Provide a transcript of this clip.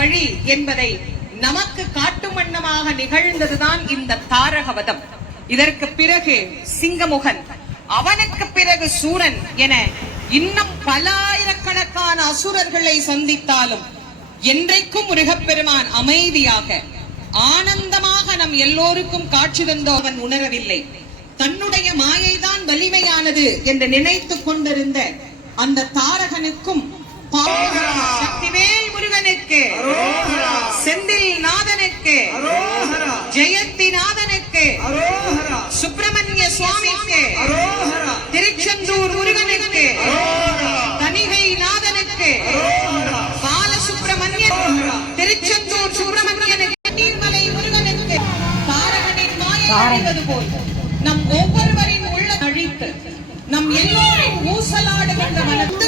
வழி என்பதை நமக்கு காட்டும் வண்ணமாக நிகழ்ந்ததுதான் இந்த தாரகவதம். இதற்கு பிறகு சிங்கமுகன், அவனுக்கு பிறகு சூரன் என இன்னும் பல ஆயிரக்கணக்கான அசுரர்களை சந்தித்தாலும் என்றைக்கும் முருகப்பெருமான் அமைதியாக ஆனந்தமாக நம் எல்லோருக்கும் காட்சி தந்தோ அவன் உணரவில்லை. தன்னுடைய மாயைதான் வலிமையானது என்று நினைத்துக் கொண்டிருந்த அந்த தாரகனுக்கும் சக்திவேல் முருகனுக்கு, செந்தில் நாதனுக்கு, ஜெயந்தி நாதனுக்கு, சுப்பிரமணிய சுவாமிக்கு, திருச்செந்தூர் முருகனுக்கு, தணிகை நாதனுக்கு, பாலசுப்பிரமணியன், திருச்செந்தூர் சுப்பிரமணியனுக்கு, நீர்மலை முருகனுக்கு தாரகனின் மாயை அறிவது போல் நம் ஒவ்வொருவரின் உள்ள அழித்து நம் எல்லோரின் ஊசலாடுகின்ற மனம்